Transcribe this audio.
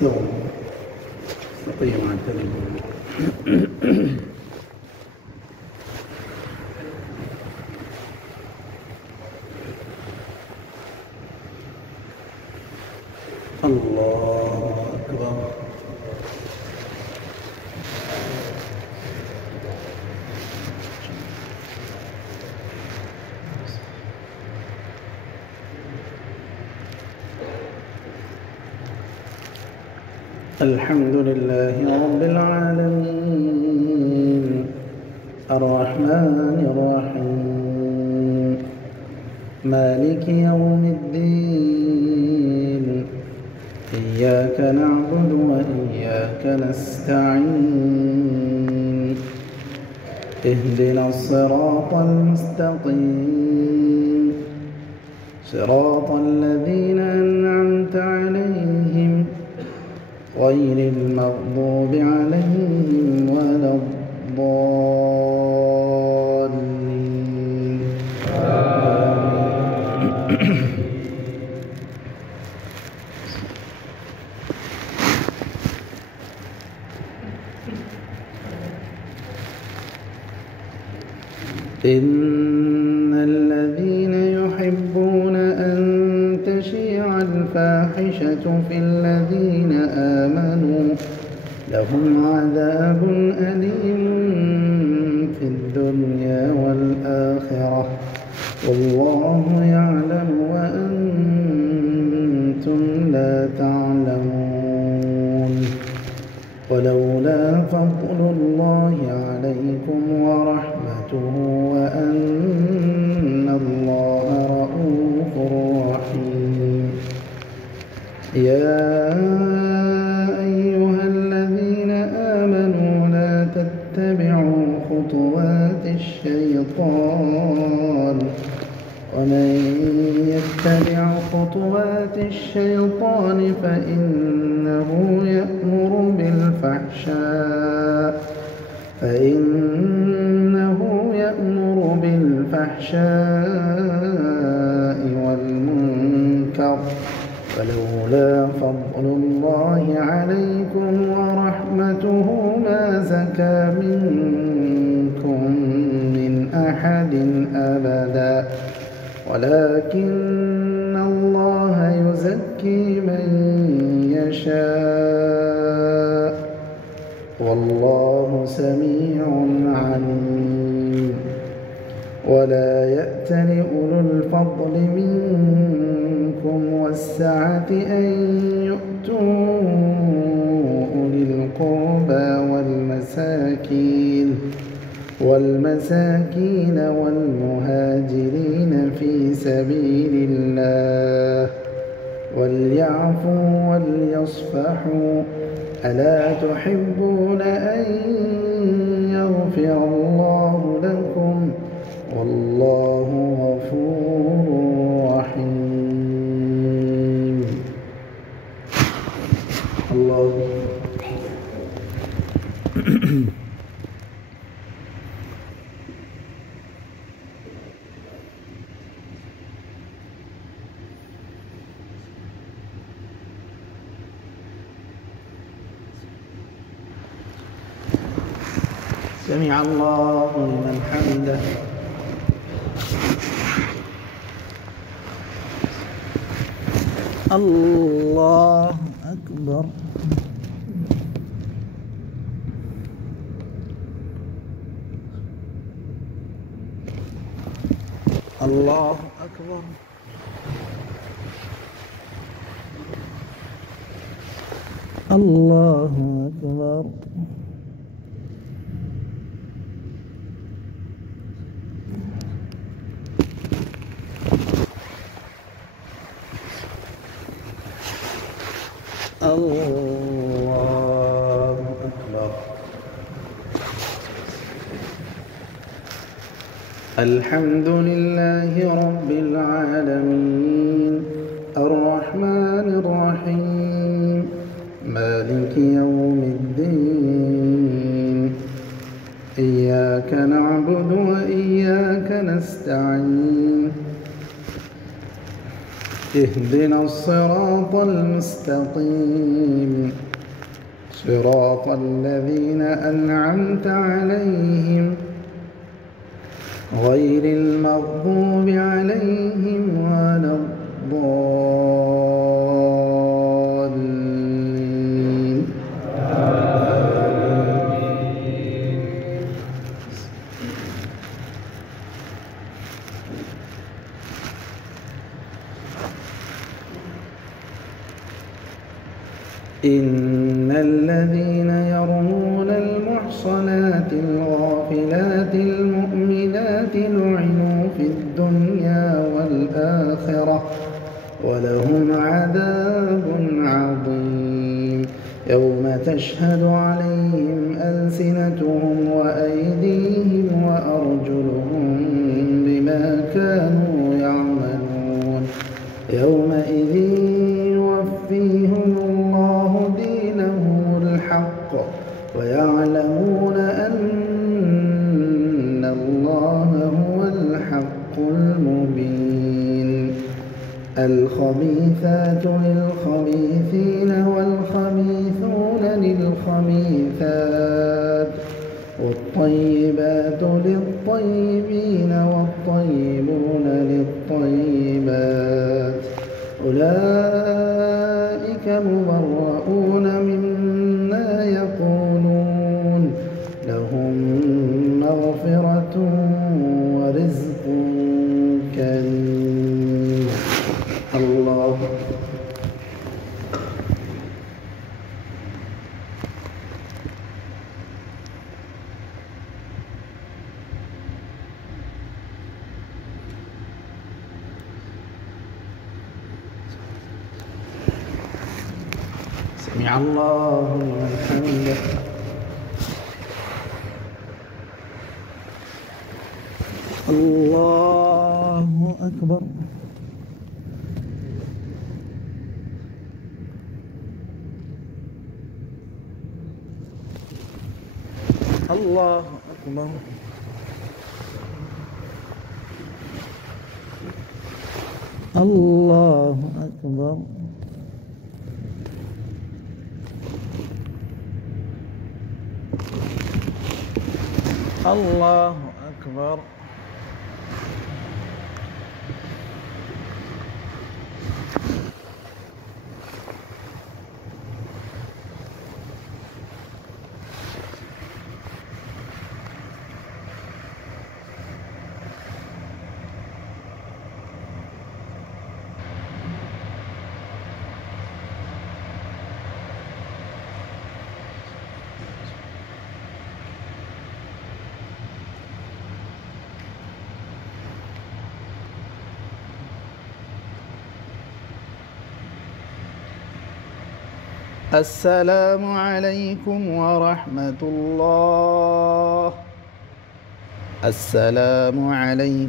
استووا استقيموا واعتدلوا. الله أكبر. الحمد لله رب العالمين الرحمن الرحيم مالك يوم الدين إياك نعبد وإياك نستعين اهدنا الصراط المستقيم صراط الذين أنعمت عليهم غير المغضوب عليهم ولا الضالين إن الذين يحبون أن تشيع الفاحشة في الذين آمنوا لهم عذاب أليم في الدنيا والآخرة والله يعلم وأنتم لا تعلمون ولولا فضل الله عليكم ورحمته وأن الله رؤوف رحيم يا أيها الذين آمنوا لا تتبعوا خطوات الشيطان ومن يتبع خطوات الشيطان فإنه يأمر بالفحشاء والمنكر ولولا فضل الله عليكم ورحمته ما زكى منكم من أحد أبدا ولكن الله يزكي من يشاء والله سميع عليم ولا يأتل أولو الفضل منكم والسعة أن يؤتوا أولي القربى والمساكين والمهاجرين في سبيل الله وليعفوا وليصفحوا ألا تحبون أن يغفر الله لكم والله غفور رحيم. الله سمع الله لمن حمده. الله أكبر. الله أكبر. الله أكبر. الله أكبر. الحمد لله رب العالمين الرحمن الرحيم مالك يوم الدين إياك نعبد وإياك نستعين اهدنا الصراط المستقيم صراط الذين أنعمت عليهم غير المغضوب عليهم ولا الضالين. إن الذين يرمون المحصنات الغافلات المؤمنات لعنوا في الدنيا والآخرة ولهم عذاب عظيم يوم تشهد عليهم ألسنتهم وأيديهم وأرجلهم بما كانوا يعملون يومئذ يوفيهم الله دينهم الحق ويعلمون أن الله هو الحق المبين. الخبيثات للخبيثين والخبيثون للخبيثات والطيبات للطيبين والطيبون للطيبات أولئك مبرؤون مما يقولون لهم مغفرة ورزق كريم. الله سمع الله لمن حمده. الله أكبر. الله أكبر. الله أكبر. الله أكبر. السلام عليكم ورحمة الله. السلام عليكم.